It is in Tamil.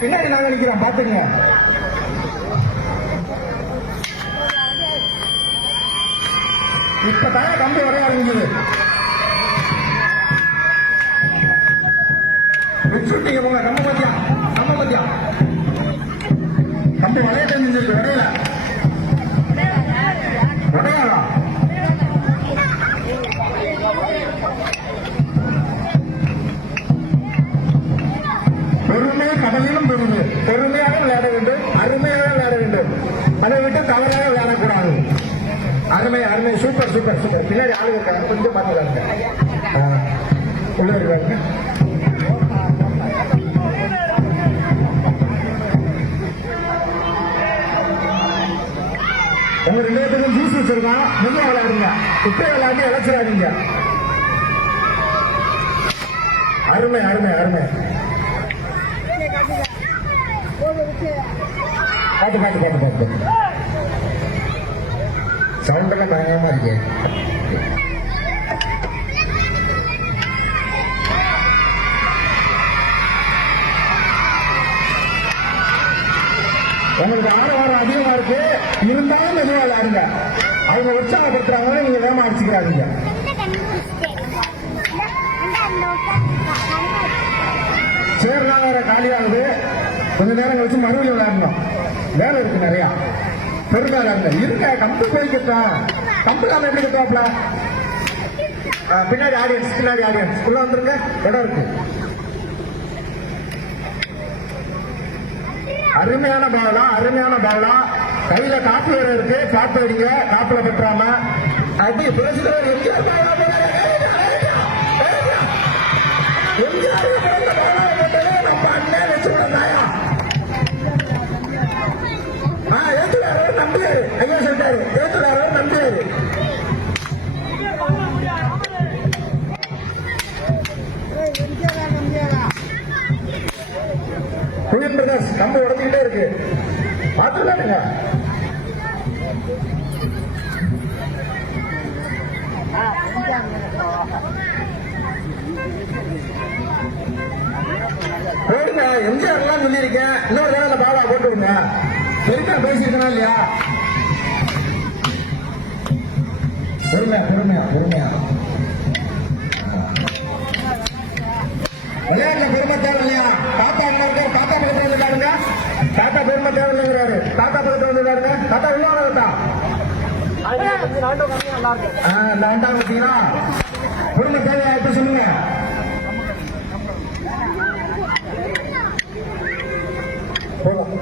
பின்னாடி நாங்க நிக்கிறோம் பாத்துங்க. இப்பதான் கம்பி வரைய ஆரம்பிக்குது. வச்சுட்டீங்க போங்க. நம்ம பத்தியா கம்பி வளைய தெரிஞ்சிருக்கு. வரையல வரையாளா பெருமை கடலிலும் பெருமை. பெருமையாக விளையாட வேண்டும், அருமையாக விளையாட வேண்டும். அதை விட்டு தவறாக விளையாடக்கூடாது. அருமை அருமை. Super super super. பின்னாடி ஆளு இருக்காங்க, கொஞ்சம் பார்த்துக்காங்க. உள்ள இருக்காங்க. உங்க ரெண்டு பேருக்கும் ஜூஸ் வச்சிருக்கான். முன்ன விளையாடுங்க. இப்ப விளையாடி இழைச்சிடாதீங்க. அருமை அருமை அருமை. பாட்டு பாட்டு பாட்டு பாட்டு சவுண்ட் எல்லாம் பயங்கரமா இருக்கு. உங்களுக்கு ஆரவாரம் அதிகமா இருக்கு. இருந்தாலும் மெதுவா விளையாடுங்க. அவங்க உற்சாகப்படுத்துறாங்க, நீங்க வேகமா அடிச்சுக்கிறாதீங்க. சேர்லாம் வேற காலியாகுது. கொஞ்ச நேரம் கழிச்சு மறுபடியும் விளையாடணும். வேலை இருக்கு நிறைய. பெருமை விளையாடுங்க. இருங்க, கம்பு போய்க்கிட்டான். கம்பு நாம எப்படி கட்டுவாப்ல? பின்னாடி ஆடியன்ஸ் உள்ள வந்துருங்க. இடம் இருக்கு. அருமையான பாவலா. கையில காப்பு வேற இருக்கு. காப்பு அடிங்க. காப்புல பெற்றாம அப்படி பேசுறவர் எம்ஜிஆர் நம்ம அண்ணன் வச்சுடாயா. ஏத்துறாரு நம்பியாரு. ஐயா சொல்லிட்டாரு ஏத்துறாரு நம்பியாரு. குயின் பிரதர்ஸ் கம்பு உடஞ்சுக்கிட்டே இருக்கு. பாத்துருக்கானுங்க. போடுங்க. எம்ஜிஆர் எல்லாம் சொல்லியிருக்கேன். இன்னொரு தடவை பாலா போட்டு விடுங்க. பெருமையா பேசிருக்கா இல்லையா? பொறுமையா விளையாட்டுல பெருமை தேவை இல்லையா? தாத்தா பக்கத்துல வந்து பாருங்க. தாத்தா பெருமை தேவை இல்லைங்கிறாரு. தாத்தா பக்கத்துல வந்து பாருங்க. தாத்தா உள்ள வரட்டா. இந்த ஆண்டா பார்த்தீங்கன்னா பொறுமை தேவையா இப்ப சொல்லுங்க. போதும்.